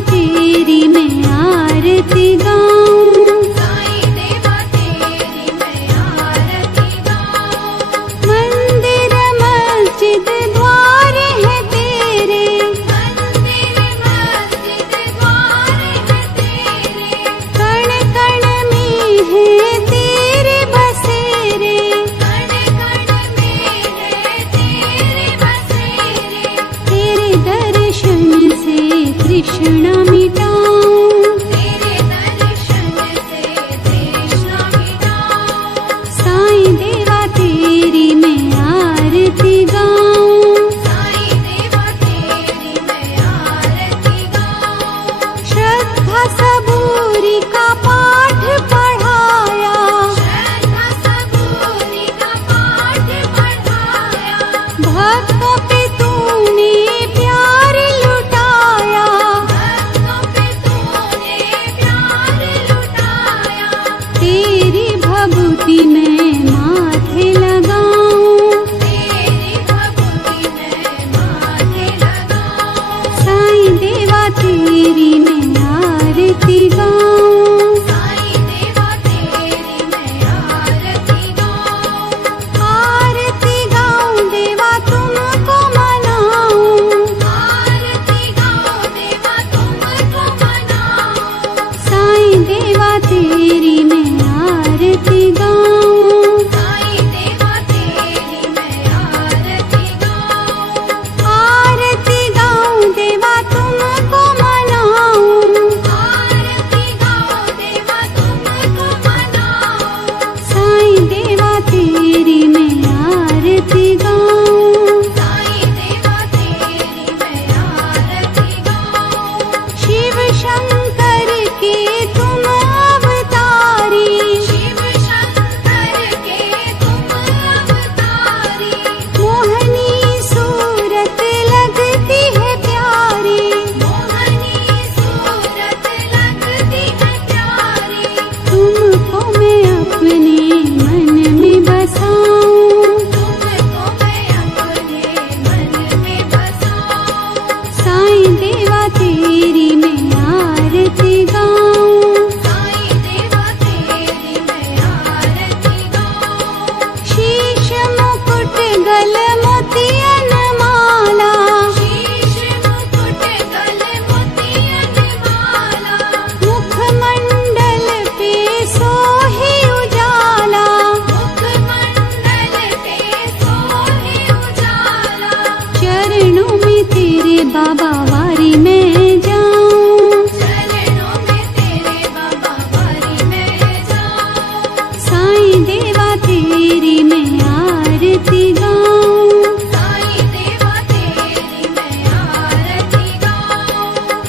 तेरी मैं आरती गाऊं, साईं देवा तेरी मैं आरती गाऊं। मंदिर मस्जिद द्वार है तेरे, मंदिर मस्जिद द्वार है तेरे, कण कण में है तेरे बसेरे, कण कण में है तेरे बसेरे। तेरे दर्शन से तृष्णा मिटाऊं, तेरे दर्शन से तृष्णा मिटाऊं। साईं देवा तेरी मैं आरती गाऊं, साईं देवा तेरी मैं आरती गाऊं। श्रद्धा सबूरी का पाठ पढ़ाया, श्रद्धा सबूरी का पाठ पढ़ाया, भक्तों पे तूने प्यार लुटाया, भक्तों पे तूने प्यार लुटाया। तेरी भभूति मैं माथे लगाऊं, तेरी भक्ति मैं माथे लगाऊं। साईं देवा तेरी मैं आरती गाऊं, साईं देवा तेरी मैं आरती गाऊं। आरती गाऊं देवा तुमको मनाऊं, आरती गाऊं देवा तुमको मनाऊं। साईं देवा तेरी मैं आरती गाऊं, साईं देवा तेरी मैं आरती गाऊं। आरती गाऊं देवा तुमको मनाऊं, आरती गाऊं देवा तुमको मनाऊं। साईं देवा तेरी मैं आरती गाऊं, साईं देवा तेरी मैं आरती गाऊं। शिव शंकर के तुम अवतारी, शिव शंकर के तुम अवतारी, मोहनी सूरत लगती है प्यारी, मोहनी सूरत लगती है प्यारी। तुमको मैं अपने मन में बसाऊं, तुमको मैं अपने मन में बसाऊं। साईं देवा तेरी मैं आरती गाऊं, साईं देवा तेरी मैं आरती गाऊं। शीश मुकुट गल मोतियन माला, शीश मुकुट गल मोतियन माला, मुखमंडल पे सोहे उजाला, मुखमंडल पे सोहे उजाला। चरणों में तेरे बाबा वारी मैं जाऊं, चरणों में तेरे बाबा वारी मैं जाऊं। साईं देवा तेरी मैं आरती गाऊं, साईं देवा तेरी मैं आरती गाऊं।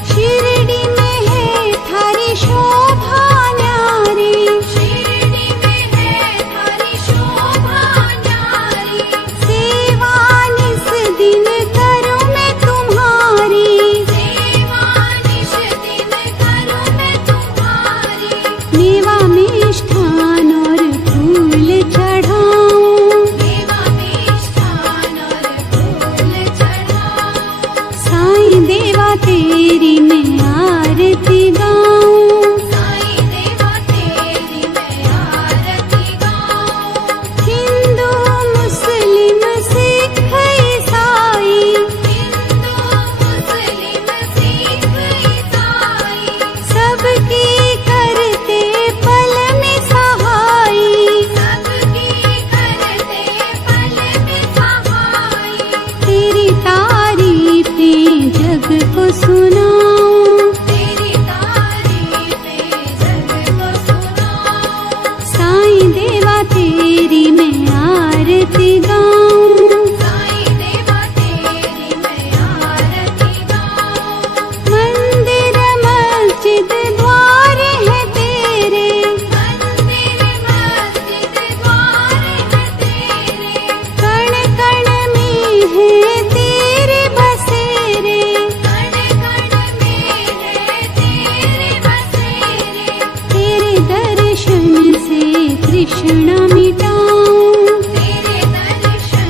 शिरडी में है थारी शोभा न्यारी, शिरडी में है थारी शोभा न्यारी, सेवा निस दिन करूं मैं तुम्हारी, सेवा निश दिन करूं मैं तुम्हारी। मेवा मिष्ठान और फूल चढ़ाऊं, देवा मिष्ठान और फूल चढ़ाऊं। साईं देवा तेरी मैं आरती गाऊं, साईं देवा तेरी मैं आरती गाऊं। हिंदू मुस्लिम सिख ईसाई, हिंदू मुस्लिम सिख ईसाई, सबकी करते पल में सहाई, सबकी करते पल में सहाई। तेरी तारीफें जग को सुनाऊं, तेरी तारीफें जग को सुनाऊं। साईं देवा तेरी मैं आरती गाऊं, साईं देवा तेरी मैं आरती गाऊं। मंदिर मस्जिद द्वार है तेरे, मंदिर मस्जिद द्वार है तेरे, कण कण में है तेरे बसेरे, कण कण में है तेरे बसेरे। तेरे दर्शन से तृष्णा मिटाऊं, तेरे दर्शन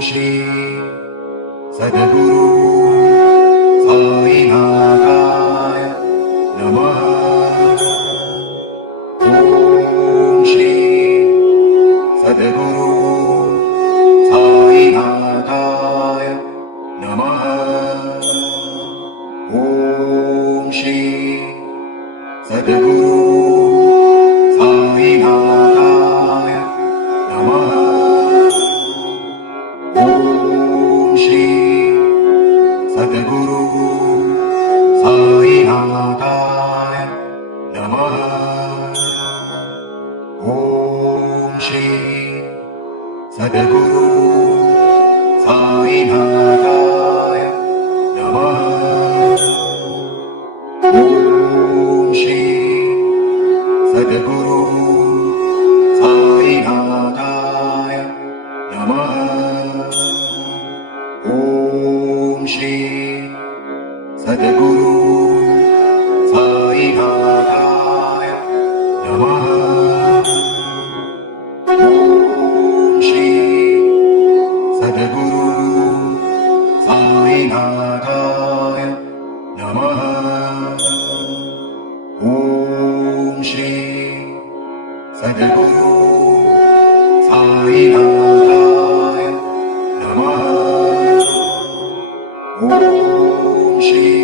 श्री सद्गुरु साईनाथाय नमः। ॐ श्री सद्गुरु साईनाथाय नमः। ॐ श्री सद्गुरु साईनाथाय नमः। ॐ श्री सद्गुरु साईनाथाय नमः। ॐ श्री सद्गुरु साईनाथाय नमः। ॐ श्री सद्गुरु साईनाथाय नमः। ॐ श्री सद्गुरु साईनाथाय नमः। ॐ श्री सद्गुरु साईनाथाय नमः। ॐ श्री सद्गुरु साईनाथाय नमः। ॐ श्री